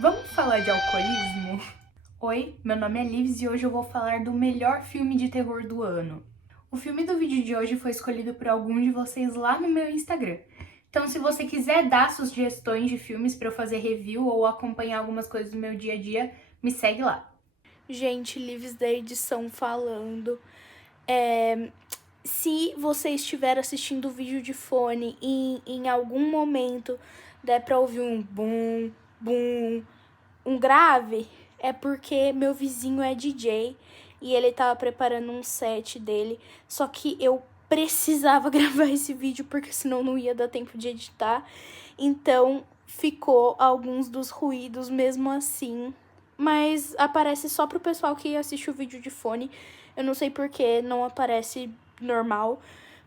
Vamos falar de alcoolismo? Oi, meu nome é Livs e hoje eu vou falar do melhor filme de terror do ano. O filme do vídeo de hoje foi escolhido por algum de vocês lá no meu Instagram. Então, se você quiser dar sugestões de filmes para eu fazer review ou acompanhar algumas coisas do meu dia a dia, me segue lá. Gente, Lives da edição falando. Se você estiver assistindo o vídeo de fone e em algum momento der pra ouvir um bum, bum, um grave, é porque meu vizinho é DJ e ele tava preparando um set dele. Só que eu precisava gravar esse vídeo porque senão não ia dar tempo de editar. Então ficou alguns dos ruídos mesmo assim. Mas aparece só pro pessoal que assiste o vídeo de fone. Eu não sei por que não aparece normal.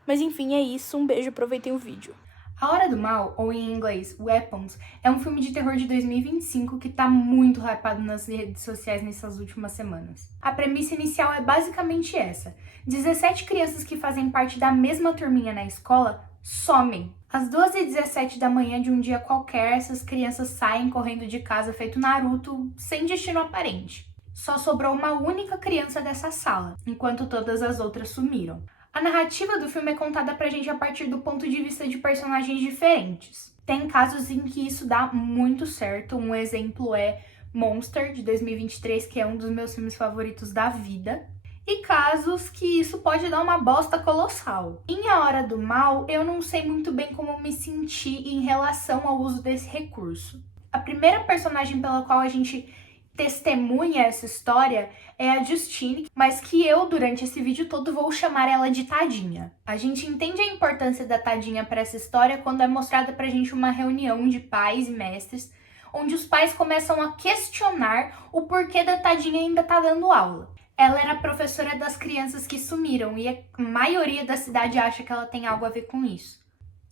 Mas enfim, é isso. Um beijo, aproveitem o vídeo. A Hora do Mal, ou em inglês, Weapons, é um filme de terror de 2025 que tá muito hypado nas redes sociais nessas últimas semanas. A premissa inicial é basicamente essa: 17 crianças que fazem parte da mesma turminha na escola somem. Às 2h17 da manhã de um dia qualquer, essas crianças saem correndo de casa feito Naruto, sem destino aparente. Só sobrou uma única criança dessa sala, enquanto todas as outras sumiram. A narrativa do filme é contada pra gente a partir do ponto de vista de personagens diferentes. Tem casos em que isso dá muito certo. Um exemplo é Monster, de 2023, que é um dos meus filmes favoritos da vida. E casos que isso pode dar uma bosta colossal. Em A Hora do Mal, eu não sei muito bem como me sentir em relação ao uso desse recurso. A primeira personagem pela qual a gente testemunha essa história é a Justine, mas que eu, durante esse vídeo todo, vou chamar ela de Tadinha. A gente entende a importância da Tadinha para essa história quando é mostrada pra gente uma reunião de pais e mestres, onde os pais começam a questionar o porquê da Tadinha ainda tá dando aula. Ela era professora das crianças que sumiram e a maioria da cidade acha que ela tem algo a ver com isso.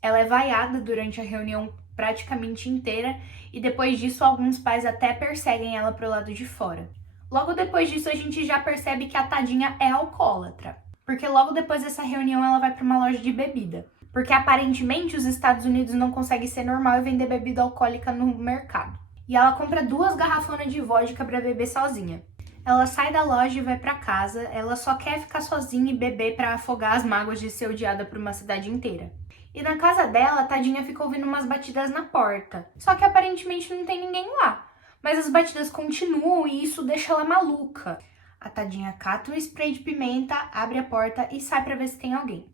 Ela é vaiada durante a reunião praticamente inteira e depois disso alguns pais até perseguem ela pro lado de fora. Logo depois disso a gente já percebe que a Tadinha é alcoólatra, porque logo depois dessa reunião ela vai para uma loja de bebida, porque aparentemente os Estados Unidos não conseguem ser normal e vender bebida alcoólica no mercado. E ela compra 2 garrafonas de vodka para beber sozinha. Ela sai da loja e vai para casa, ela só quer ficar sozinha e beber para afogar as mágoas de ser odiada por uma cidade inteira. E na casa dela, a Tadinha fica ouvindo umas batidas na porta. Só que aparentemente não tem ninguém lá. Mas as batidas continuam e isso deixa ela maluca. A Tadinha cata um spray de pimenta, abre a porta e sai pra ver se tem alguém.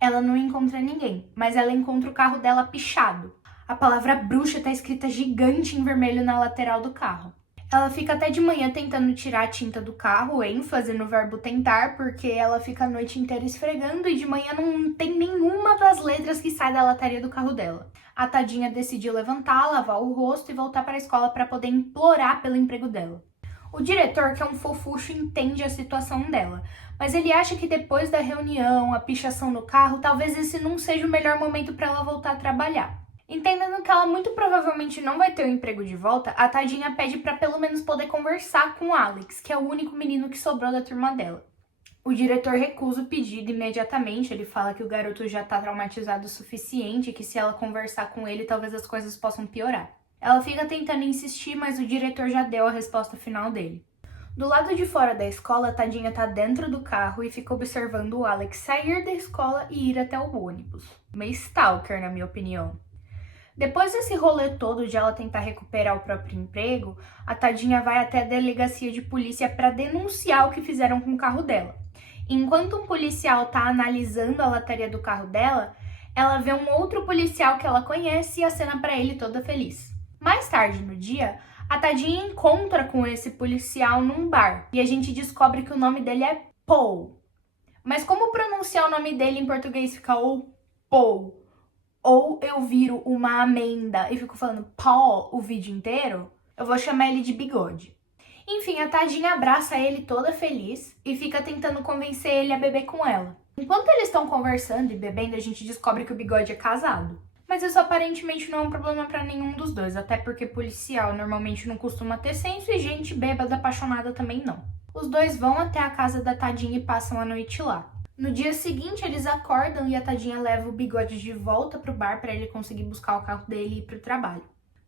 Ela não encontra ninguém, mas ela encontra o carro dela pichado. A palavra bruxa tá escrita gigante em vermelho na lateral do carro. Ela fica até de manhã tentando tirar a tinta do carro, ênfase no verbo tentar, porque ela fica a noite inteira esfregando e de manhã não tem nenhuma das letras que sai da lataria do carro dela. A Tadinha decidiu levantar, lavar o rosto e voltar para a escola para poder implorar pelo emprego dela. O diretor, que é um fofucho, entende a situação dela, mas ele acha que depois da reunião, a pichação no carro, talvez esse não seja o melhor momento para ela voltar a trabalhar. Entendendo que ela muito provavelmente não vai ter o emprego de volta, a Tadinha pede para pelo menos poder conversar com o Alex, que é o único menino que sobrou da turma dela. O diretor recusa o pedido imediatamente, ele fala que o garoto já tá traumatizado o suficiente e que se ela conversar com ele, talvez as coisas possam piorar. Ela fica tentando insistir, mas o diretor já deu a resposta final dele. Do lado de fora da escola, a Tadinha tá dentro do carro e fica observando o Alex sair da escola e ir até o ônibus. Meio stalker, na minha opinião. Depois desse rolê todo de ela tentar recuperar o próprio emprego, a Tadinha vai até a delegacia de polícia para denunciar o que fizeram com o carro dela. Enquanto um policial tá analisando a lataria do carro dela, ela vê um outro policial que ela conhece e acena para ele toda feliz. Mais tarde no dia, a Tadinha encontra com esse policial num bar e a gente descobre que o nome dele é Paul. Mas como pronunciar o nome dele em português fica ou Paul ou eu viro uma amenda e fico falando Paul o vídeo inteiro, eu vou chamar ele de Bigode. Enfim, a Tadinha abraça ele toda feliz e fica tentando convencer ele a beber com ela. Enquanto eles estão conversando e bebendo, a gente descobre que o Bigode é casado. Mas isso aparentemente não é um problema pra nenhum dos dois, até porque policial normalmente não costuma ter senso e gente bêbada apaixonada também não. Os dois vão até a casa da Tadinha e passam a noite lá. No dia seguinte, eles acordam e a Tadinha leva o Bigode de volta pro bar para ele conseguir buscar o carro dele e ir pro trabalho.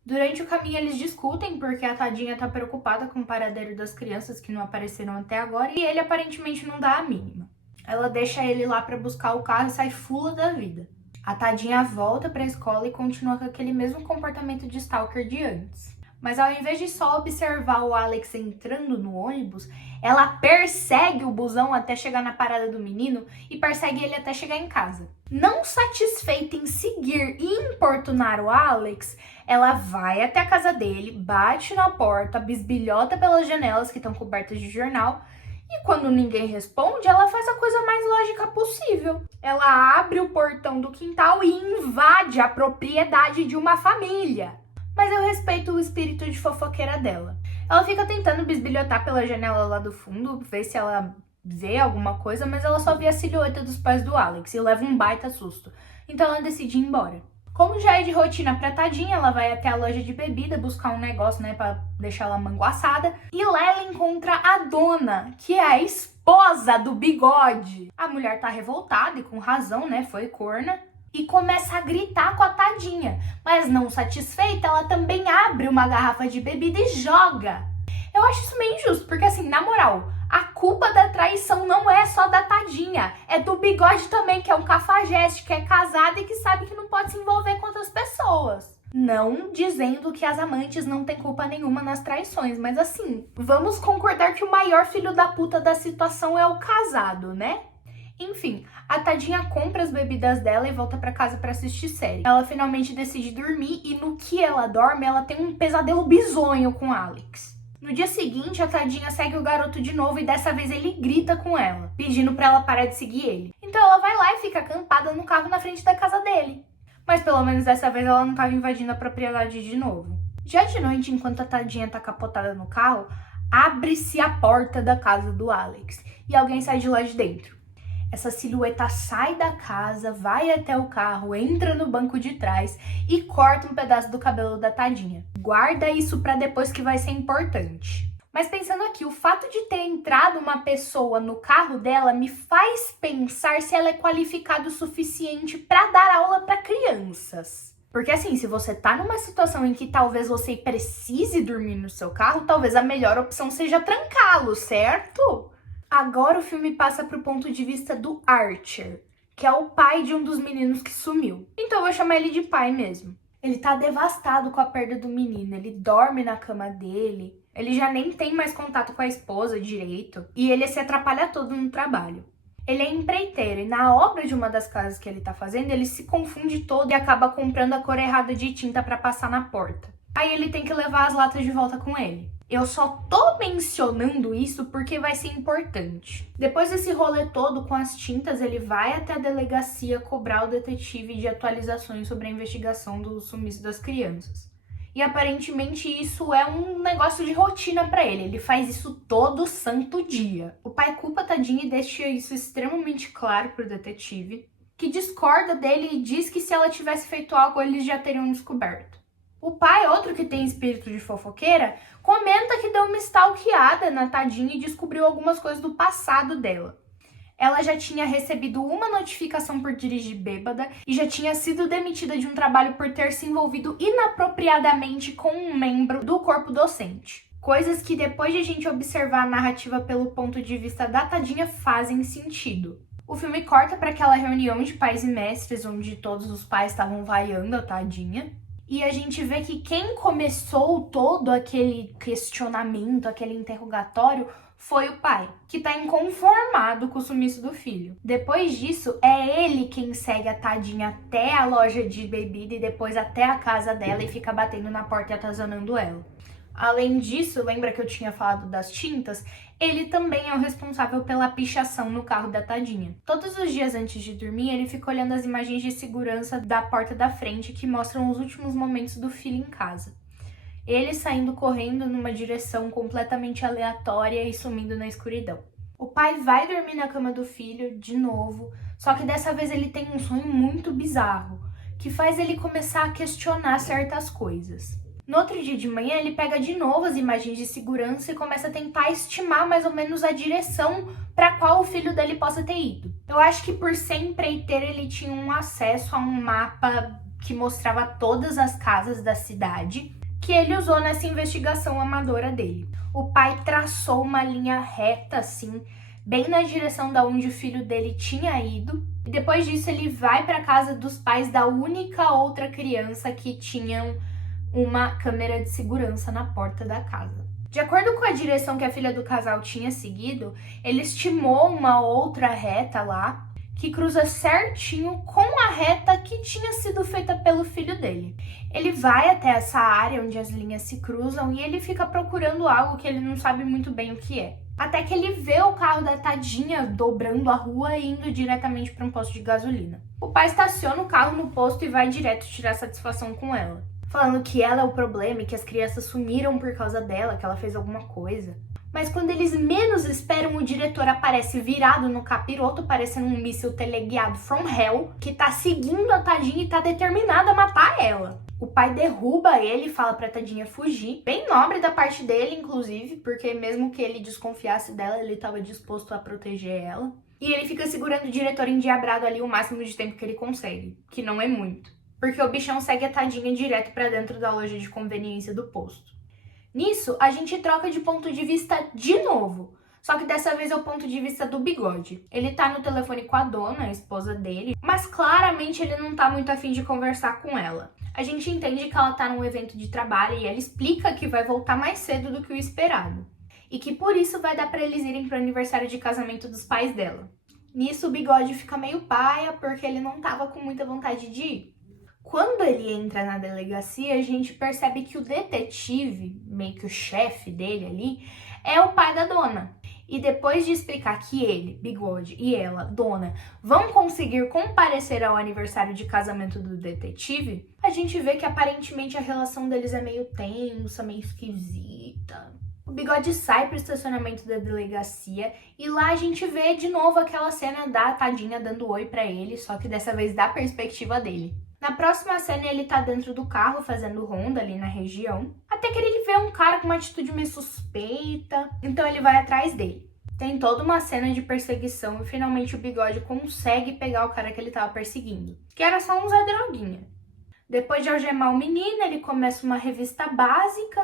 Durante o caminho eles discutem porque a tadinha tá preocupada com o paradeiro das crianças que não apareceram até agora e ele aparentemente não dá a mínima. Ela deixa ele lá pra buscar o carro e sai fula da vida. A tadinha volta pra escola e continua com aquele mesmo comportamento de stalker de antes. Mas ao invés de só observar o Alex entrando no ônibus, ela persegue o busão até chegar na parada do menino e persegue ele até chegar em casa. Não satisfeita em seguir e importunar o Alex, ela vai até a casa dele, bate na porta, bisbilhota pelas janelas que estão cobertas de jornal e quando ninguém responde, ela faz a coisa mais lógica possível. Ela abre o portão do quintal e invade a propriedade de uma família. Mas eu respeito o espírito de fofoqueira dela. Ela fica tentando bisbilhotar pela janela lá do fundo, ver se ela vê alguma coisa, mas ela só vê a silhueta dos pais do Alex e leva um baita susto. Então ela decide ir embora. Como já é de rotina pra tadinha, ela vai até a loja de bebida buscar um negócio, né, pra deixar ela manguaçada. E lá ela encontra a dona, que é a esposa do Bigode. A mulher tá revoltada e com razão, né, foi corna. E começa a gritar com a tadinha. Mas não satisfeita, ela também abre uma garrafa de bebida e joga. Eu acho isso meio injusto, porque assim, na moral, a culpa da traição não é só da tadinha. É do Bigode também, que é um cafajeste, que é casado e que sabe que não pode se envolver com outras pessoas. Não dizendo que as amantes não têm culpa nenhuma nas traições, mas assim, vamos concordar que o maior filho da puta da situação é o casado, né? Enfim, a tadinha compra as bebidas dela e volta pra casa pra assistir série. Ela finalmente decide dormir e no que ela dorme, ela tem um pesadelo bizonho com Alex. No dia seguinte, a tadinha segue o garoto de novo e dessa vez ele grita com ela, pedindo pra ela parar de seguir ele. Então ela vai lá e fica acampada no carro na frente da casa dele. Mas pelo menos dessa vez ela não tava invadindo a propriedade de novo. Já de noite, enquanto a tadinha tá capotada no carro, abre-se a porta da casa do Alex e alguém sai de lá de dentro. Essa silhueta sai da casa, vai até o carro, entra no banco de trás e corta um pedaço do cabelo da tadinha. Guarda isso pra depois que vai ser importante. Mas pensando aqui, o fato de ter entrado uma pessoa no carro dela me faz pensar se ela é qualificada o suficiente pra dar aula pra crianças. Porque assim, se você tá numa situação em que talvez você precise dormir no seu carro, talvez a melhor opção seja trancá-lo, certo? Agora o filme passa pro ponto de vista do Archer, que é o pai de um dos meninos que sumiu. Então eu vou chamar ele de pai mesmo. Ele tá devastado com a perda do menino, ele dorme na cama dele, ele já nem tem mais contato com a esposa direito, e ele se atrapalha todo no trabalho. Ele é empreiteiro e na obra de uma das casas que ele tá fazendo, ele se confunde todo e acaba comprando a cor errada de tinta pra passar na porta. Aí ele tem que levar as latas de volta com ele. Eu só tô mencionando isso porque vai ser importante. Depois desse rolê todo com as tintas, ele vai até a delegacia cobrar o detetive de atualizações sobre a investigação do sumiço das crianças. E aparentemente isso é um negócio de rotina pra ele. Ele faz isso todo santo dia. O pai culpa a tadinha e deixa isso extremamente claro pro detetive, que discorda dele e diz que se ela tivesse feito algo, eles já teriam descoberto. O pai, outro que tem espírito de fofoqueira, comenta que deu uma stalkeada na tadinha e descobriu algumas coisas do passado dela. Ela já tinha recebido uma notificação por dirigir bêbada e já tinha sido demitida de um trabalho por ter se envolvido inapropriadamente com um membro do corpo docente. Coisas que depois de a gente observar a narrativa pelo ponto de vista da tadinha fazem sentido. O filme corta para aquela reunião de pais e mestres onde todos os pais estavam vaiando a tadinha. E a gente vê que quem começou todo aquele questionamento, aquele interrogatório, foi o pai, que tá inconformado com o sumiço do filho. Depois disso, é ele quem segue a tadinha até a loja de bebida e depois até a casa dela e fica batendo na porta e atazanando ela. Além disso, lembra que eu tinha falado das tintas? Ele também é o responsável pela pichação no carro da tadinha. Todos os dias antes de dormir, ele fica olhando as imagens de segurança da porta da frente que mostram os últimos momentos do filho em casa. Ele saindo correndo numa direção completamente aleatória e sumindo na escuridão. O pai vai dormir na cama do filho de novo, só que dessa vez ele tem um sonho muito bizarro, que faz ele começar a questionar certas coisas. No outro dia de manhã, ele pega de novo as imagens de segurança e começa a tentar estimar mais ou menos a direção para qual o filho dele possa ter ido. Eu acho que por ser empreiteiro, ele tinha um acesso a um mapa que mostrava todas as casas da cidade, que ele usou nessa investigação amadora dele. O pai traçou uma linha reta, assim, bem na direção da onde o filho dele tinha ido. E depois disso ele vai para a casa dos pais da única outra criança que tinham uma câmera de segurança na porta da casa. De acordo com a direção que a filha do casal tinha seguido, ele estimou uma outra reta lá, que cruza certinho com a reta que tinha sido feita pelo filho dele. Ele vai até essa área onde as linhas se cruzam e ele fica procurando algo que ele não sabe muito bem o que é. Até que ele vê o carro da tadinha dobrando a rua e indo diretamente para um posto de gasolina. O pai estaciona o carro no posto e vai direto tirar satisfação com ela, falando que ela é o problema e que as crianças sumiram por causa dela, que ela fez alguma coisa. Mas quando eles menos esperam, o diretor aparece virado no capiroto, parecendo um míssil teleguiado from hell, que tá seguindo a tadinha e tá determinado a matar ela. O pai derruba ele e fala pra tadinha fugir. Bem nobre da parte dele, inclusive, porque mesmo que ele desconfiasse dela, ele tava disposto a proteger ela. E ele fica segurando o diretor endiabrado ali o máximo de tempo que ele consegue, que não é muito, porque o bichão segue a tadinha direto pra dentro da loja de conveniência do posto. Nisso, a gente troca de ponto de vista de novo, só que dessa vez é o ponto de vista do Bigode. Ele tá no telefone com a dona, a esposa dele, mas claramente ele não tá muito afim de conversar com ela. A gente entende que ela tá num evento de trabalho e ela explica que vai voltar mais cedo do que o esperado, e que por isso vai dar pra eles irem pro aniversário de casamento dos pais dela. Nisso, o Bigode fica meio paia porque ele não tava com muita vontade de ir. Quando ele entra na delegacia, a gente percebe que o detetive, meio que o chefe dele ali, é o pai da dona. E depois de explicar que ele, Bigode, e ela, dona, vão conseguir comparecer ao aniversário de casamento do detetive, a gente vê que aparentemente a relação deles é meio tensa, meio esquisita. O Bigode sai pro estacionamento da delegacia e lá a gente vê de novo aquela cena da tadinha dando oi pra ele, só que dessa vez da perspectiva dele. Na próxima cena, ele tá dentro do carro fazendo ronda ali na região, até que ele vê um cara com uma atitude meio suspeita, então ele vai atrás dele. Tem toda uma cena de perseguição e finalmente o Bigode consegue pegar o cara que ele tava perseguindo, que era só um Zé Droguinha. Depois de algemar o menino, ele começa uma revista básica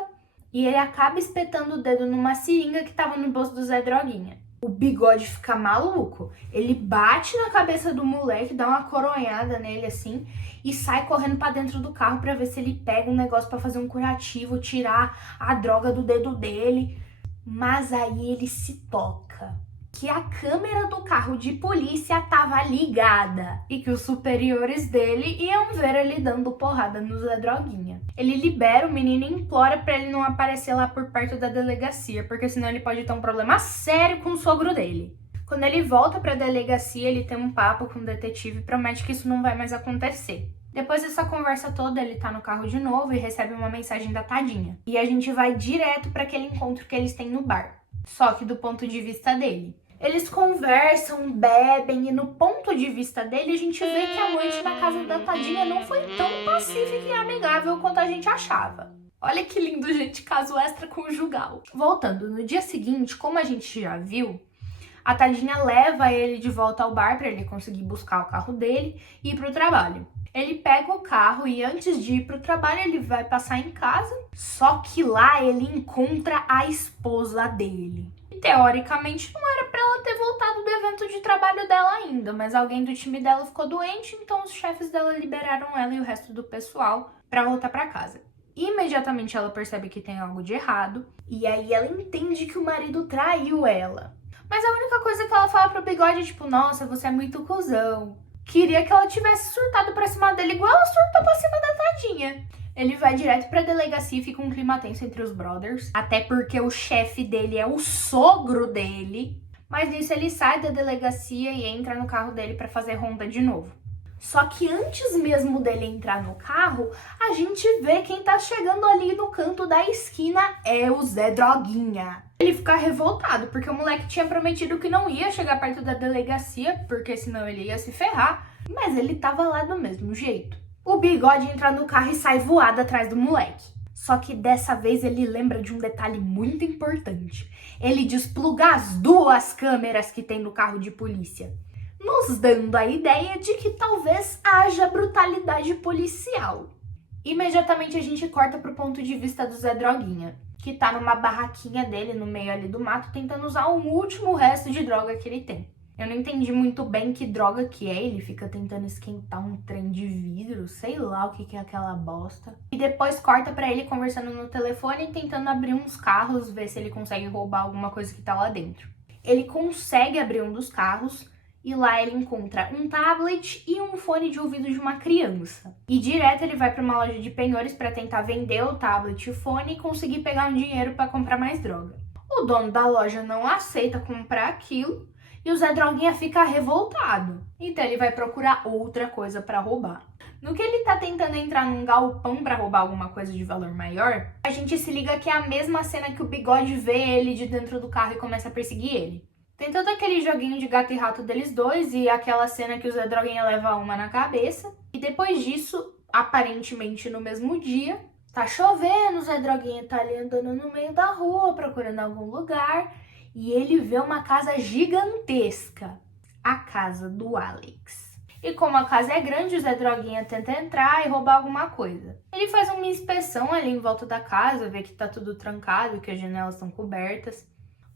e ele acaba espetando o dedo numa seringa que tava no bolso do Zé Droguinha. O Bigode fica maluco, ele bate na cabeça do moleque, dá uma coronhada nele assim e sai correndo pra dentro do carro pra ver se ele pega um negócio pra fazer um curativo, tirar a droga do dedo dele. Mas aí ele se toca que a câmera do carro de polícia tava ligada e que os superiores dele iam ver ele dando porrada no Zé Droguinha. Ele libera o menino e implora pra ele não aparecer lá por perto da delegacia, porque senão ele pode ter um problema sério com o sogro dele. Quando ele volta pra delegacia, ele tem um papo com o detetive e promete que isso não vai mais acontecer. Depois dessa conversa toda, ele tá no carro de novo e recebe uma mensagem da tadinha. E a gente vai direto pra aquele encontro que eles têm no bar, só que do ponto de vista dele. Eles conversam, bebem e no ponto de vista dele a gente vê que a noite na casa da tadinha não foi tão pacífica e amigável quanto a gente achava. Olha que lindo, gente, caso extraconjugal. Voltando, no dia seguinte, como a gente já viu, a tadinha leva ele de volta ao bar para ele conseguir buscar o carro dele e ir pro trabalho. Ele pega o carro e antes de ir pro trabalho ele vai passar em casa, só que lá ele encontra a esposa dele. Teoricamente não era pra ela ter voltado do evento de trabalho dela ainda, mas alguém do time dela ficou doente, então os chefes dela liberaram ela e o resto do pessoal pra voltar pra casa. Imediatamente ela percebe que tem algo de errado, e aí ela entende que o marido traiu ela. Mas a única coisa que ela fala pro Bigode é tipo, nossa, você é muito cuzão. Queria que ela tivesse surtado pra cima dele igual ela surtou pra cima da tadinha. Ele vai direto pra delegacia e fica um clima tenso entre os brothers. Até porque o chefe dele é o sogro dele. Mas nisso ele sai da delegacia e entra no carro dele pra fazer ronda de novo. Só que antes mesmo dele entrar no carro, a gente vê quem tá chegando ali no canto da esquina é o Zé Droguinha. Ele fica revoltado porque o moleque tinha prometido que não ia chegar perto da delegacia, porque senão ele ia se ferrar. Mas ele tava lá do mesmo jeito. O Bigode entra no carro e sai voado atrás do moleque. Só que dessa vez ele lembra de um detalhe muito importante. Ele despluga as duas câmeras que tem no carro de polícia. nos dando a ideia de que talvez haja brutalidade policial. Imediatamente a gente corta pro ponto de vista do Zé Droguinha, que tá numa barraquinha dele no meio ali do mato, tentando usar o último resto de droga que ele tem. Eu não entendi muito bem que droga que é, ele fica tentando esquentar um trem de vidro, sei lá o que é aquela bosta. E depois corta pra ele conversando no telefone e tentando abrir uns carros, ver se ele consegue roubar alguma coisa que tá lá dentro. Ele consegue abrir um dos carros e lá ele encontra um tablet e um fone de ouvido de uma criança. E direto ele vai pra uma loja de penhores pra tentar vender o tablet e o fone e conseguir pegar um dinheiro pra comprar mais droga. O dono da loja não aceita comprar aquilo, e o Zé Droguinha fica revoltado. Então ele vai procurar outra coisa pra roubar. No que ele tá tentando entrar num galpão pra roubar alguma coisa de valor maior, a gente se liga que é a mesma cena que o Bigode vê ele de dentro do carro e começa a perseguir ele. Tem todo aquele joguinho de gato e rato deles dois e aquela cena que o Zé Droguinha leva uma na cabeça. E depois disso, aparentemente no mesmo dia, tá chovendo, o Zé Droguinha tá ali andando no meio da rua procurando algum lugar. E ele vê uma casa gigantesca, a casa do Alex. E como a casa é grande, o Zé Droguinha tenta entrar e roubar alguma coisa. Ele faz uma inspeção ali em volta da casa, vê que tá tudo trancado, que as janelas estão cobertas,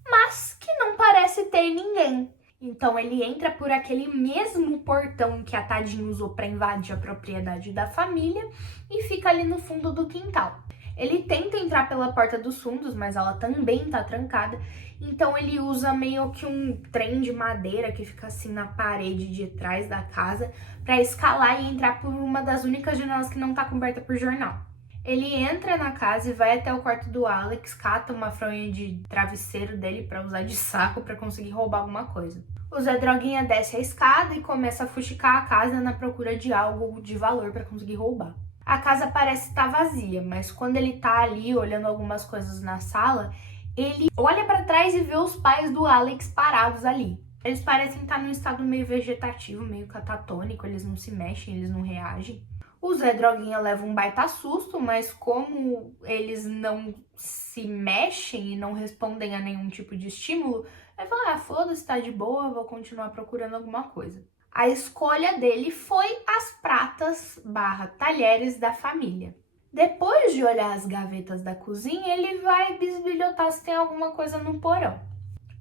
mas que não parece ter ninguém. Então ele entra por aquele mesmo portão que a Tadinha usou para invadir a propriedade da família e fica ali no fundo do quintal. Ele tenta entrar pela porta dos fundos, mas ela também tá trancada. Então ele usa meio que um trem de madeira que fica assim na parede de trás da casa para escalar e entrar por uma das únicas janelas que não tá coberta por jornal. Ele entra na casa e vai até o quarto do Alex, cata uma fronha de travesseiro dele para usar de saco para conseguir roubar alguma coisa. O Zé Droguinha desce a escada e começa a fuxicar a casa na procura de algo de valor para conseguir roubar. A casa parece estar vazia, mas quando ele tá ali olhando algumas coisas na sala, ele olha para trás e vê os pais do Alex parados ali. Eles parecem estar num estado meio vegetativo, meio catatônico, eles não se mexem, eles não reagem. O Zé Droguinha leva um baita susto, mas como eles não se mexem e não respondem a nenhum tipo de estímulo, ele fala, foda-se, tá de boa, vou continuar procurando alguma coisa. A escolha dele foi as pratas / talheres da família. Depois de olhar as gavetas da cozinha, ele vai bisbilhotar se tem alguma coisa no porão.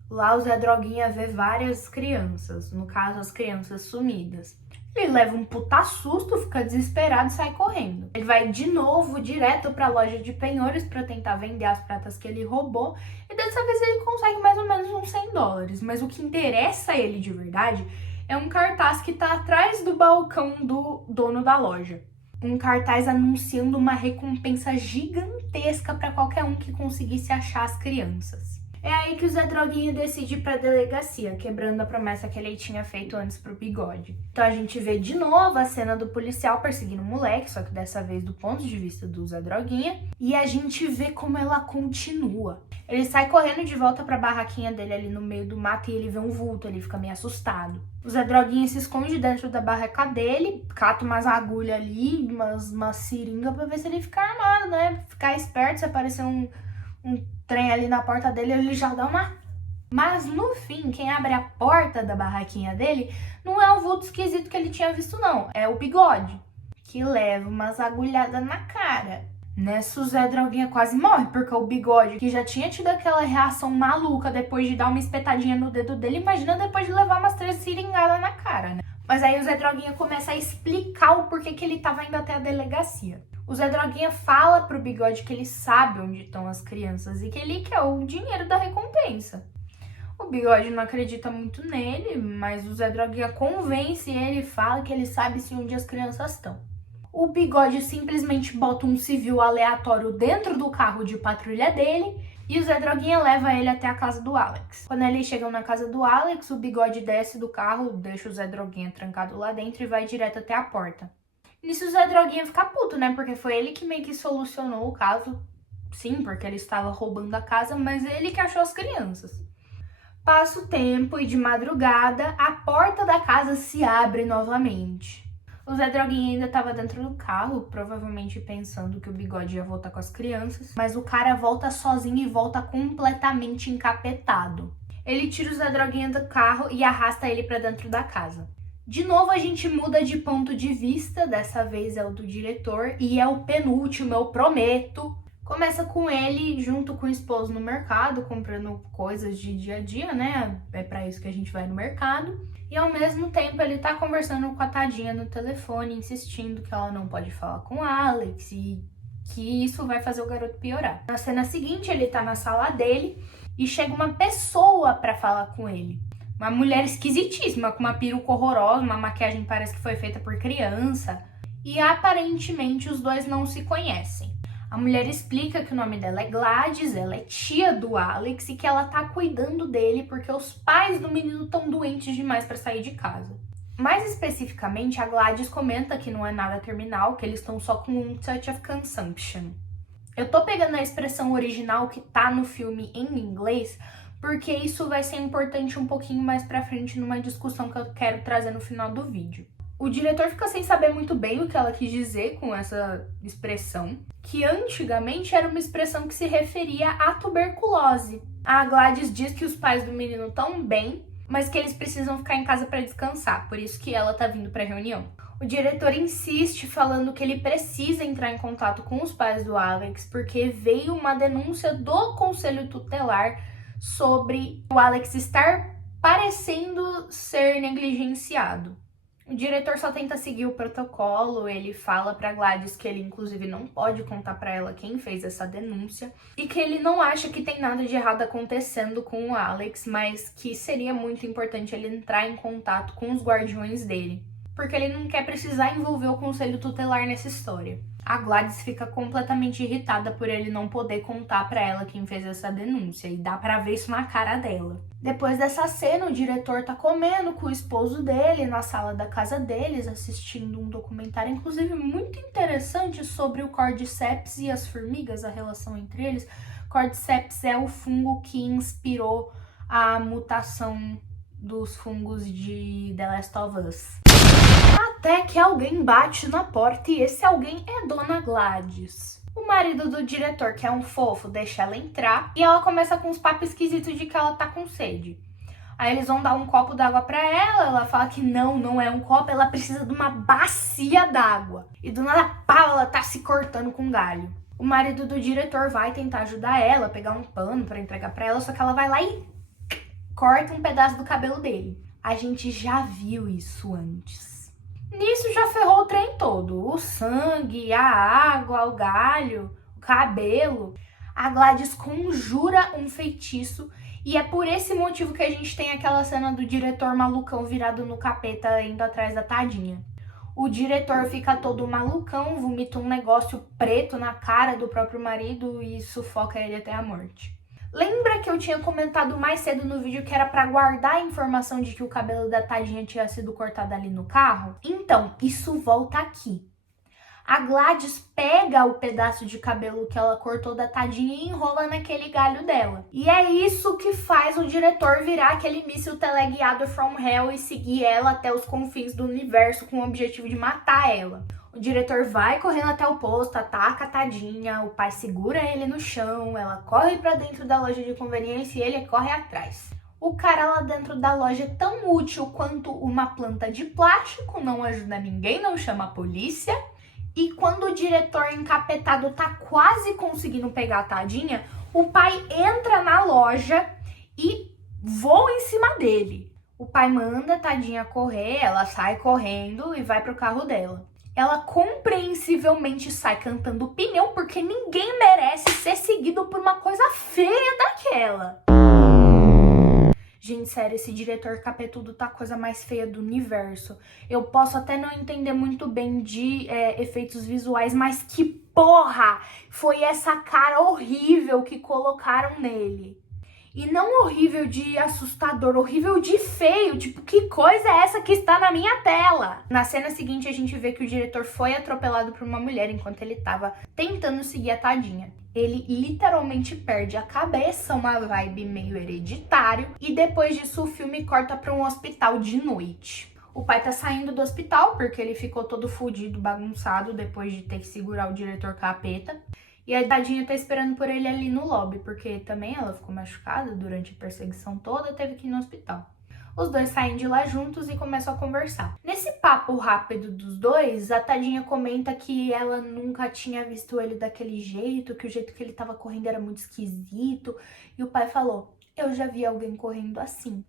Lá o Zé Droguinha vê várias crianças, no caso as crianças sumidas. Ele leva um puta susto, fica desesperado e sai correndo. Ele vai de novo direto para a loja de penhores para tentar vender as pratas que ele roubou. E dessa vez ele consegue mais ou menos uns $100. Mas o que interessa a ele de verdade é um cartaz que tá atrás do balcão do dono da loja. Um cartaz anunciando uma recompensa gigantesca para qualquer um que conseguisse achar as crianças. É aí que o Zé Droguinha decide ir pra delegacia, quebrando a promessa que ele tinha feito antes pro Bigode. Então a gente vê de novo a cena do policial perseguindo o moleque, só que dessa vez do ponto de vista do Zé Droguinha, e a gente vê como ela continua. Ele sai correndo de volta pra barraquinha dele ali no meio do mato e ele vê um vulto, ele fica meio assustado. O Zé Droguinha se esconde dentro da barraca dele, cata umas agulhas ali, umas seringas pra ver se ele fica armado, né? Ficar esperto, se aparecer um trem ali na porta dele, ele já dá uma... Mas no fim, quem abre a porta da barraquinha dele não é o vulto esquisito que ele tinha visto, não. É o Bigode, que leva umas agulhadas na cara. Nessa, o Zé Droguinha quase morre, porque o Bigode, que já tinha tido aquela reação maluca depois de dar uma espetadinha no dedo dele, imagina depois de levar umas 3 seringadas na cara, né? Mas aí o Zé Droguinha começa a explicar o porquê que ele tava indo até a delegacia. O Zé Droguinha fala pro Bigode que ele sabe onde estão as crianças e que ele quer o dinheiro da recompensa. O Bigode não acredita muito nele, mas o Zé Droguinha convence ele e fala que ele sabe sim onde as crianças estão. O Bigode simplesmente bota um civil aleatório dentro do carro de patrulha dele e o Zé Droguinha leva ele até a casa do Alex. Quando eles chegam na casa do Alex, o Bigode desce do carro, deixa o Zé Droguinha trancado lá dentro e vai direto até a porta. Nisso o Zé Droguinha fica puto, né? Porque foi ele que meio que solucionou o caso. Sim, porque ele estava roubando a casa, mas ele que achou as crianças. Passa o tempo e de madrugada a porta da casa se abre novamente. O Zé Droguinha ainda estava dentro do carro, provavelmente pensando que o Bigode ia voltar com as crianças, mas o cara volta sozinho e volta completamente encapetado. ele tira o Zé Droguinha do carro e arrasta ele pra dentro da casa. De novo a gente muda de ponto de vista, dessa vez é o do diretor, e é o penúltimo, eu prometo. Começa com ele junto com o esposo no mercado, comprando coisas de dia a dia, né? É pra isso que a gente vai no mercado. E ao mesmo tempo ele tá conversando com a Tadinha no telefone, insistindo que ela não pode falar com o Alex e que isso vai fazer o garoto piorar. Na cena seguinte ele tá na sala dele e chega uma pessoa pra falar com ele. Uma mulher esquisitíssima, com uma peruca horrorosa, uma maquiagem que parece que foi feita por criança. E aparentemente os dois não se conhecem. A mulher explica que o nome dela é Gladys, ela é tia do Alex e que ela tá cuidando dele porque os pais do menino estão doentes demais para sair de casa. Mais especificamente, a Gladys comenta que não é nada terminal, que eles estão só com um touch of consumption. Eu tô pegando a expressão original que tá no filme em inglês, porque isso vai ser importante um pouquinho mais pra frente numa discussão que eu quero trazer no final do vídeo. O diretor fica sem saber muito bem o que ela quis dizer com essa expressão, que antigamente era uma expressão que se referia à tuberculose. A Gladys diz que os pais do menino estão bem, mas que eles precisam ficar em casa para descansar, por isso que ela tá vindo pra reunião. O diretor insiste falando que ele precisa entrar em contato com os pais do Alex, porque veio uma denúncia do conselho tutelar sobre o Alex estar parecendo ser negligenciado. O diretor só tenta seguir o protocolo, ele fala pra Gladys que ele inclusive não pode contar pra ela quem fez essa denúncia e que ele não acha que tem nada de errado acontecendo com o Alex, mas que seria muito importante ele entrar em contato com os guardiões dele, porque ele não quer precisar envolver o conselho tutelar nessa história. A Gladys fica completamente irritada por ele não poder contar pra ela quem fez essa denúncia, e dá pra ver isso na cara dela. Depois dessa cena, o diretor tá comendo com o esposo dele na sala da casa deles, assistindo um documentário, inclusive muito interessante, sobre o Cordyceps e as formigas, a relação entre eles. Cordyceps é o fungo que inspirou a mutação dos fungos de The Last of Us. Até que alguém bate na porta e esse alguém é Dona Gladys. O marido do diretor, que é um fofo, deixa ela entrar e ela começa com uns papos esquisitos de que ela tá com sede. Aí eles vão dar um copo d'água pra ela fala que não é um copo, ela precisa de uma bacia d'água. E do nada, pá, ela tá se cortando com galho. O marido do diretor vai tentar ajudar ela, pegar um pano pra entregar pra ela, só que ela vai lá e corta um pedaço do cabelo dele. A gente já viu isso antes. Nisso já ferrou o trem todo. O sangue, a água, o galho, o cabelo. A Gladys conjura um feitiço e é por esse motivo que a gente tem aquela cena do diretor malucão virado no capeta indo atrás da Tadinha. O diretor fica todo malucão, vomita um negócio preto na cara do próprio marido e sufoca ele até a morte. Lembra que eu tinha comentado mais cedo no vídeo que era pra guardar a informação de que o cabelo da Tadinha tinha sido cortado ali no carro? Então, isso volta aqui. A Gladys pega o pedaço de cabelo que ela cortou da Tadinha e enrola naquele galho dela. E é isso que faz o diretor virar aquele míssil teleguiado from hell e seguir ela até os confins do universo com o objetivo de matar ela. O diretor vai correndo até o posto, ataca a Tadinha, o pai segura ele no chão, ela corre pra dentro da loja de conveniência e ele corre atrás. O cara lá dentro da loja é tão útil quanto uma planta de plástico, não ajuda ninguém, não chama a polícia. E quando o diretor encapetado tá quase conseguindo pegar a Tadinha, o pai entra na loja e voa em cima dele. O pai manda a Tadinha correr, ela sai correndo e vai pro carro dela. Ela compreensivelmente sai cantando pneu porque ninguém merece ser seguido por uma coisa feia daquela. Gente, sério, esse diretor capetudo tá a coisa mais feia do universo. Eu posso até não entender muito bem de efeitos visuais, mas que porra foi essa cara horrível que colocaram nele? E não horrível de assustador, horrível de feio, tipo, que coisa é essa que está na minha tela? Na cena seguinte a gente vê que o diretor foi atropelado por uma mulher enquanto ele tava tentando seguir a Tadinha. Ele literalmente perde a cabeça, uma vibe meio hereditário, e depois disso o filme corta para um hospital de noite. O pai tá saindo do hospital porque ele ficou todo fudido, bagunçado, depois de ter que segurar o diretor capeta. E a tadinha tá esperando por ele ali no lobby, porque também ela ficou machucada durante a perseguição toda, teve que ir no hospital. Os dois saem de lá juntos e começam a conversar. Nesse papo rápido dos dois, a tadinha comenta que ela nunca tinha visto ele daquele jeito, que o jeito que ele tava correndo era muito esquisito. E o pai falou, eu já vi alguém correndo assim.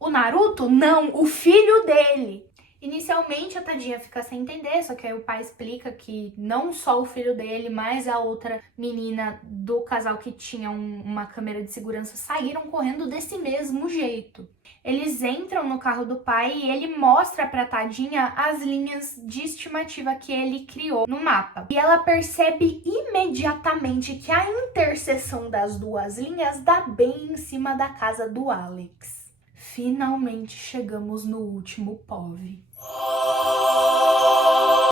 O Naruto? Não, o filho dele! Inicialmente a tadinha fica sem entender, só que aí o pai explica que não só o filho dele, mas a outra menina do casal que tinha uma câmera de segurança saíram correndo desse mesmo jeito. Eles entram no carro do pai e ele mostra pra tadinha as linhas de estimativa que ele criou no mapa. E ela percebe imediatamente que a interseção das duas linhas dá bem em cima da casa do Alex. Finalmente chegamos no último POV.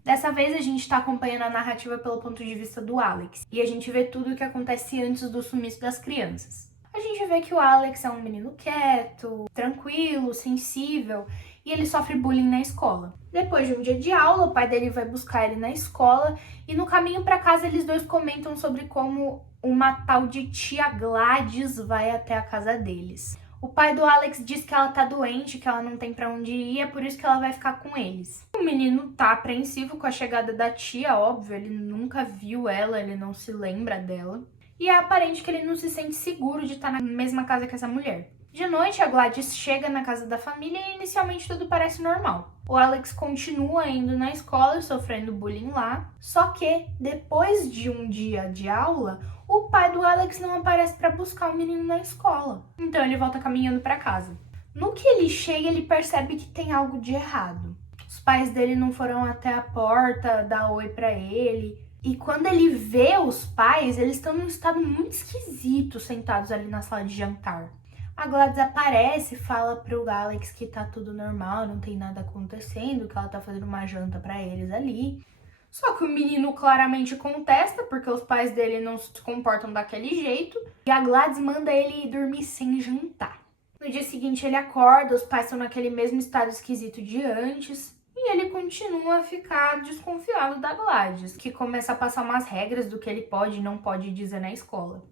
Dessa vez a gente tá acompanhando a narrativa pelo ponto de vista do Alex. E a gente vê tudo o que acontece antes do sumiço das crianças. A gente vê que o Alex é um menino quieto, tranquilo, sensível, e ele sofre bullying na escola. Depois de um dia de aula, o pai dele vai buscar ele na escola, e no caminho pra casa eles dois comentam sobre como uma tal de tia Gladys vai até a casa deles. O pai do Alex diz que ela tá doente, que ela não tem pra onde ir, é por isso que ela vai ficar com eles. O menino tá apreensivo com a chegada da tia, óbvio, ele nunca viu ela, ele não se lembra dela. E é aparente que ele não se sente seguro de estar na mesma casa que essa mulher. De noite, a Gladys chega na casa da família e inicialmente tudo parece normal. O Alex continua indo na escola e sofrendo bullying lá, só que depois de um dia de aula, o pai do Alex não aparece para buscar o menino na escola. Então ele volta caminhando para casa. No que ele chega, ele percebe que tem algo de errado. Os pais dele não foram até a porta dar oi para ele. E quando ele vê os pais, eles estão num estado muito esquisito sentados ali na sala de jantar. A Gladys aparece e fala pro Alex que tá tudo normal, não tem nada acontecendo, que ela tá fazendo uma janta pra eles ali. Só que o menino claramente contesta, porque os pais dele não se comportam daquele jeito. E a Gladys manda ele ir dormir sem jantar. No dia seguinte ele acorda, os pais estão naquele mesmo estado esquisito de antes. E ele continua a ficar desconfiado da Gladys, que começa a passar umas regras do que ele pode e não pode dizer na escola.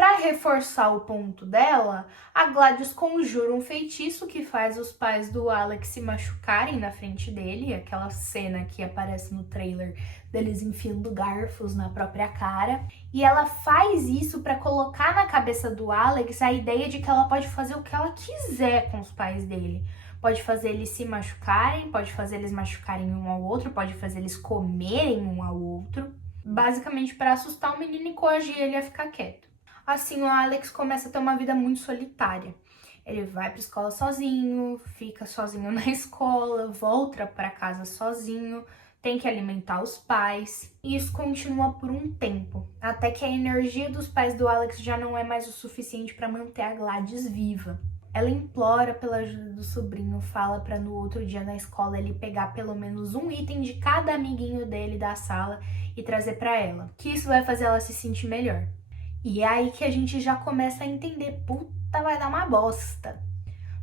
Para reforçar o ponto dela, a Gladys conjura um feitiço que faz os pais do Alex se machucarem na frente dele, aquela cena que aparece no trailer deles enfiando garfos na própria cara. E ela faz isso para colocar na cabeça do Alex a ideia de que ela pode fazer o que ela quiser com os pais dele. Pode fazer eles se machucarem, pode fazer eles machucarem um ao outro, pode fazer eles comerem um ao outro. Basicamente para assustar o menino e coagir ele a ficar quieto. Assim, o Alex começa a ter uma vida muito solitária. Ele vai para a escola sozinho, fica sozinho na escola, volta para casa sozinho, tem que alimentar os pais. E isso continua por um tempo, até que a energia dos pais do Alex já não é mais o suficiente para manter a Gladys viva. Ela implora pela ajuda do sobrinho, fala para no outro dia na escola ele pegar pelo menos um item de cada amiguinho dele da sala e trazer para ela, que isso vai fazer ela se sentir melhor. E é aí que a gente já começa a entender, puta, vai dar uma bosta.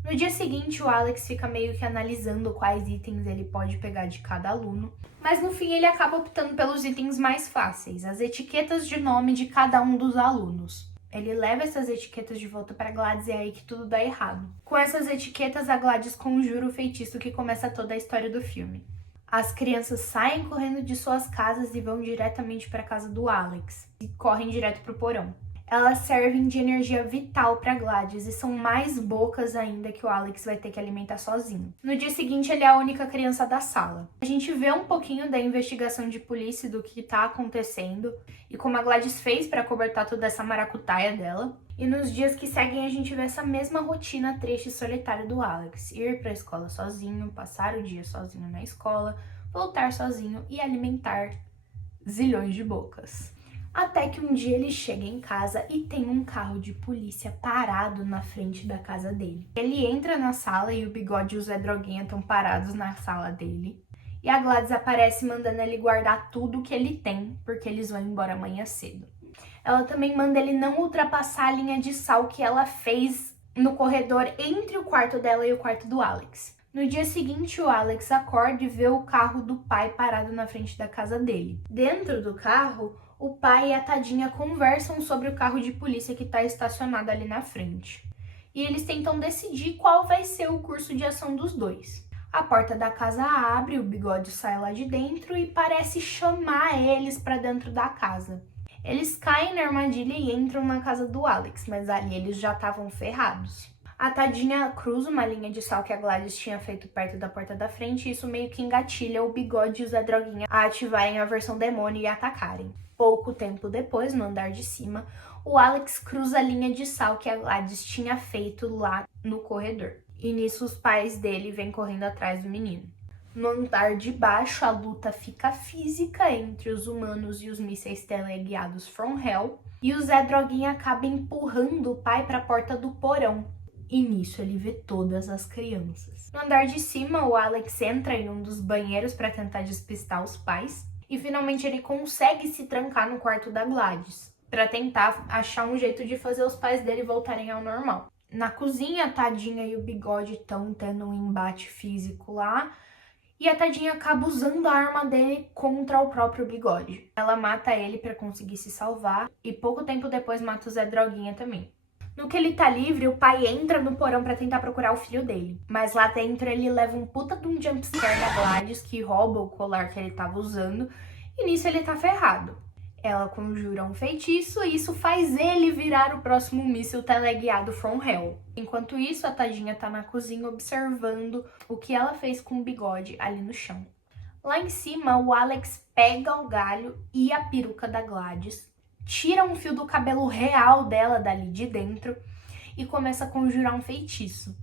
No dia seguinte, o Alex fica meio que analisando quais itens ele pode pegar de cada aluno, mas no fim ele acaba optando pelos itens mais fáceis, as etiquetas de nome de cada um dos alunos. Ele leva essas etiquetas de volta para Gladys e é aí que tudo dá errado. Com essas etiquetas, a Gladys conjura o feitiço que começa toda a história do filme. As crianças saem correndo de suas casas e vão diretamente para a casa do Alex e correm direto pro porão. Elas servem de energia vital para Gladys e são mais bocas ainda que o Alex vai ter que alimentar sozinho. No dia seguinte, ele é a única criança da sala. A gente vê um pouquinho da investigação de polícia do que tá acontecendo e como a Gladys fez para cobertar toda essa maracutaia dela. E nos dias que seguem, a gente vê essa mesma rotina triste e solitária do Alex. Ir pra escola sozinho, passar o dia sozinho na escola, voltar sozinho e alimentar zilhões de bocas. Até que um dia ele chega em casa e tem um carro de polícia parado na frente da casa dele. Ele entra na sala e o Bigode e o Zé Droguinha estão parados na sala dele. E a Gladys aparece mandando ele guardar tudo que ele tem, porque eles vão embora amanhã cedo. Ela também manda ele não ultrapassar a linha de sal que ela fez no corredor entre o quarto dela e o quarto do Alex. No dia seguinte, o Alex acorda e vê o carro do pai parado na frente da casa dele. Dentro do carro, o pai e a Tadinha conversam sobre o carro de polícia que está estacionado ali na frente. E eles tentam decidir qual vai ser o curso de ação dos dois. A porta da casa abre, o Bigode sai lá de dentro e parece chamar eles para dentro da casa. Eles caem na armadilha e entram na casa do Alex, mas ali eles já estavam ferrados. A Tadinha cruza uma linha de sal que a Gladys tinha feito perto da porta da frente e isso meio que engatilha o Bigode e o Zé Droguinha a ativarem a versão demônio e atacarem. Pouco tempo depois, no andar de cima, o Alex cruza a linha de sal que a Gladys tinha feito lá no corredor. E nisso os pais dele vêm correndo atrás do menino. No andar de baixo, a luta fica física entre os humanos e os mísseis teleguiados From Hell. E o Zé Droguinha acaba empurrando o pai para a porta do porão. E nisso ele vê todas as crianças. No andar de cima, o Alex entra em um dos banheiros para tentar despistar os pais. E finalmente ele consegue se trancar no quarto da Gladys, para tentar achar um jeito de fazer os pais dele voltarem ao normal. Na cozinha, a Tadinha e o Bigode estão tendo um embate físico lá, e a Tadinha acaba usando a arma dele contra o próprio Bigode. Ela mata ele para conseguir se salvar, e pouco tempo depois mata o Zé Droguinha também. No que ele tá livre, o pai entra no porão pra tentar procurar o filho dele. Mas lá dentro ele leva um puta de um jumpscare da Gladys, que rouba o colar que ele tava usando. E nisso ele tá ferrado. Ela conjura um feitiço e isso faz ele virar o próximo míssil teleguiado From Hell. Enquanto isso, a Tadinha tá na cozinha observando o que ela fez com o Bigode ali no chão. Lá em cima, o Alex pega o galho e a peruca da Gladys, tira um fio do cabelo real dela dali de dentro e começa a conjurar um feitiço.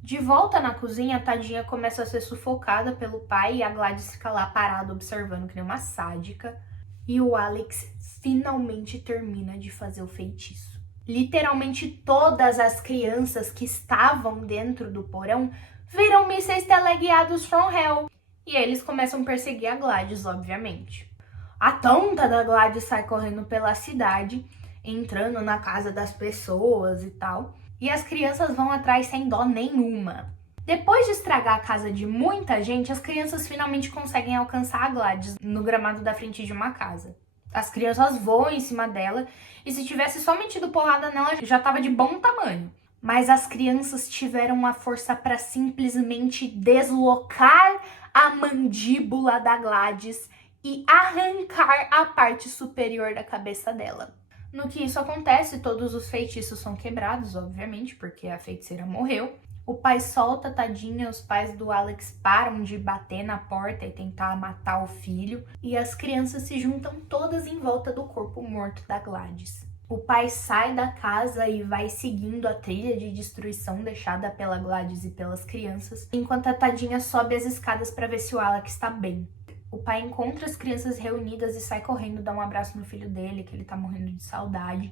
De volta na cozinha, a Tadinha começa a ser sufocada pelo pai e a Gladys fica lá parada observando que nem uma sádica. E o Alex finalmente termina de fazer o feitiço. Literalmente todas as crianças que estavam dentro do porão viram mísseis teleguiados From Hell. E eles começam a perseguir a Gladys, obviamente. A tonta da Gladys sai correndo pela cidade, entrando na casa das pessoas e tal. E as crianças vão atrás sem dó nenhuma. Depois de estragar a casa de muita gente, as crianças finalmente conseguem alcançar a Gladys no gramado da frente de uma casa. As crianças voam em cima dela e se tivesse só metido porrada nela, já tava de bom tamanho. Mas as crianças tiveram a força para simplesmente deslocar a mandíbula da Gladys e arrancar a parte superior da cabeça dela. No que isso acontece, todos os feitiços são quebrados, obviamente, porque a feiticeira morreu. O pai solta a Tadinha, os pais do Alex param de bater na porta e tentar matar o filho, e as crianças se juntam todas em volta do corpo morto da Gladys. O pai sai da casa e vai seguindo a trilha de destruição deixada pela Gladys e pelas crianças, enquanto a Tadinha sobe as escadas para ver se o Alex está bem. O pai encontra as crianças reunidas e sai correndo dar um abraço no filho dele, que ele tá morrendo de saudade.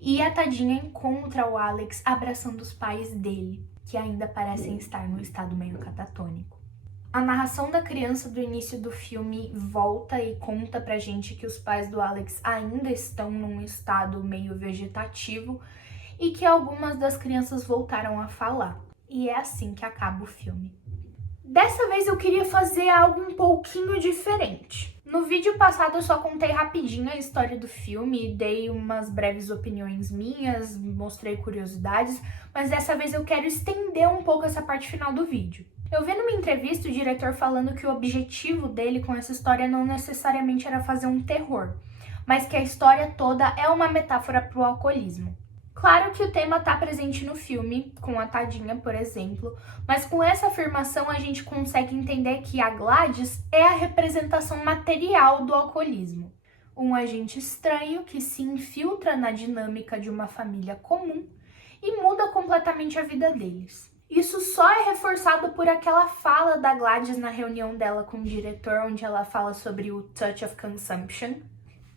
E a Tadinha encontra o Alex abraçando os pais dele, que ainda parecem estar num estado meio catatônico. A narração da criança do início do filme volta e conta pra gente que os pais do Alex ainda estão num estado meio vegetativo e que algumas das crianças voltaram a falar. E é assim que acaba o filme. Dessa vez eu queria fazer algo um pouquinho diferente. No vídeo passado eu só contei rapidinho a história do filme, dei umas breves opiniões minhas, mostrei curiosidades, mas dessa vez eu quero estender um pouco essa parte final do vídeo. Eu vi numa entrevista o diretor falando que o objetivo dele com essa história não necessariamente era fazer um terror, mas que a história toda é uma metáfora para o alcoolismo. Claro que o tema está presente no filme, com a Tadinha, por exemplo, mas com essa afirmação a gente consegue entender que a Gladys é a representação material do alcoolismo. Um agente estranho que se infiltra na dinâmica de uma família comum e muda completamente a vida deles. Isso só é reforçado por aquela fala da Gladys na reunião dela com o diretor, onde ela fala sobre o touch of consumption.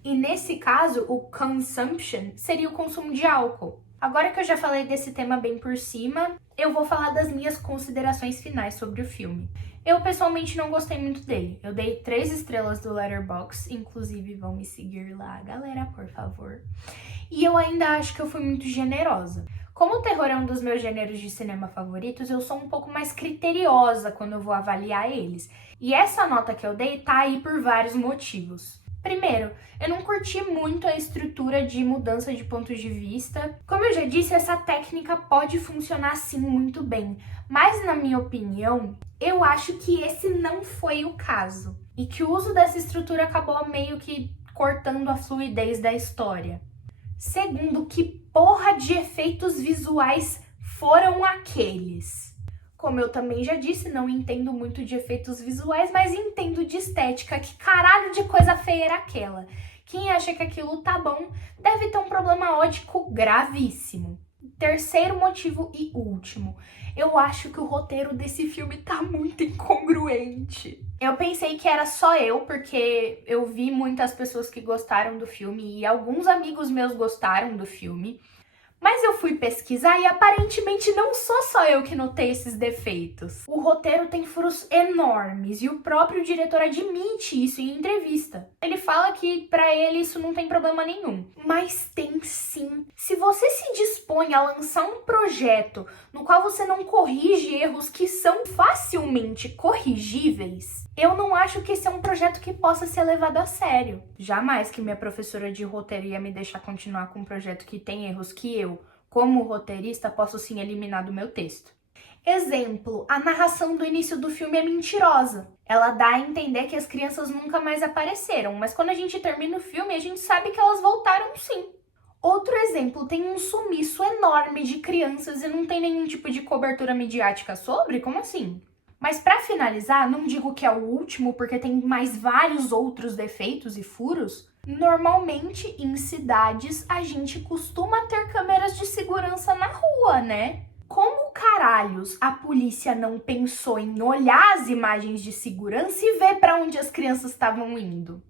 E nesse caso, o consumption seria o consumo de álcool. Agora que eu já falei desse tema bem por cima, eu vou falar das minhas considerações finais sobre o filme. Eu pessoalmente não gostei muito dele. Eu dei 3 estrelas do Letterboxd, inclusive vão me seguir lá, galera, por favor. E eu ainda acho que eu fui muito generosa. Como o terror é um dos meus gêneros de cinema favoritos, eu sou um pouco mais criteriosa quando eu vou avaliar eles. E essa nota que eu dei tá aí por vários motivos. Primeiro, eu não curti muito a estrutura de mudança de pontos de vista. Como eu já disse, essa técnica pode funcionar sim muito bem, mas na minha opinião, eu acho que esse não foi o caso e que o uso dessa estrutura acabou meio que cortando a fluidez da história. Segundo, que porra de efeitos visuais foram aqueles? Como eu também já disse, não entendo muito de efeitos visuais, mas entendo de estética. Que caralho de coisa feia era aquela? Quem acha que aquilo tá bom deve ter um problema óptico gravíssimo. Terceiro motivo e último, eu acho que o roteiro desse filme tá muito incongruente. Eu pensei que era só eu, porque eu vi muitas pessoas que gostaram do filme e alguns amigos meus gostaram do filme. Mas eu fui pesquisar e aparentemente não sou só eu que notei esses defeitos. O roteiro tem furos enormes e o próprio diretor admite isso em entrevista. Ele fala que pra ele isso não tem problema nenhum. Mas tem sim. Se você se dispõe a lançar um projeto no qual você não corrige erros que são facilmente corrigíveis, eu não acho que esse é um projeto que possa ser levado a sério. Jamais que minha professora de roteiro ia me deixar continuar com um projeto que tem erros que eu, como roteirista, posso sim eliminar do meu texto. Exemplo, a narração do início do filme é mentirosa. Ela dá a entender que as crianças nunca mais apareceram, mas quando a gente termina o filme, a gente sabe que elas voltaram sim. Outro exemplo, tem um sumiço enorme de crianças e não tem nenhum tipo de cobertura midiática sobre? Como assim? Mas para finalizar, não digo que é o último, porque tem mais vários outros defeitos e furos. Normalmente, em cidades, a gente costuma ter câmeras de segurança na rua, né? Como caralhos a polícia não pensou em olhar as imagens de segurança e ver para onde as crianças estavam indo?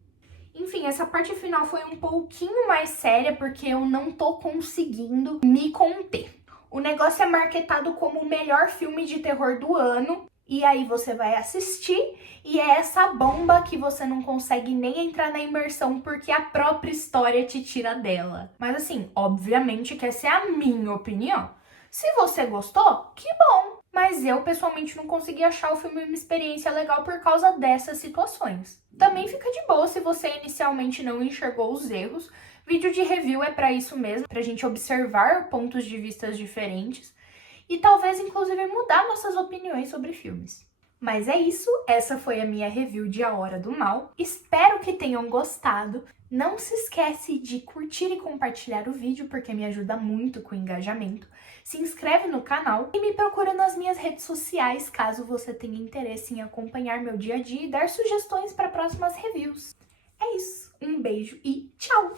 Enfim, essa parte final foi um pouquinho mais séria, porque eu não tô conseguindo me conter. O negócio é marketado como o melhor filme de terror do ano. E aí você vai assistir e é essa bomba que você não consegue nem entrar na imersão porque a própria história te tira dela. Mas assim, obviamente que essa é a minha opinião. Se você gostou, que bom! Mas eu pessoalmente não consegui achar o filme uma experiência legal por causa dessas situações. Também fica de boa se você inicialmente não enxergou os erros. Vídeo de review é pra isso mesmo, pra gente observar pontos de vista diferentes. E talvez, inclusive, mudar nossas opiniões sobre filmes. Mas é isso, essa foi a minha review de A Hora do Mal. Espero que tenham gostado. Não se esquece de curtir e compartilhar o vídeo, porque me ajuda muito com o engajamento. Se inscreve no canal e me procura nas minhas redes sociais, caso você tenha interesse em acompanhar meu dia a dia e dar sugestões para próximas reviews. É isso, um beijo e tchau!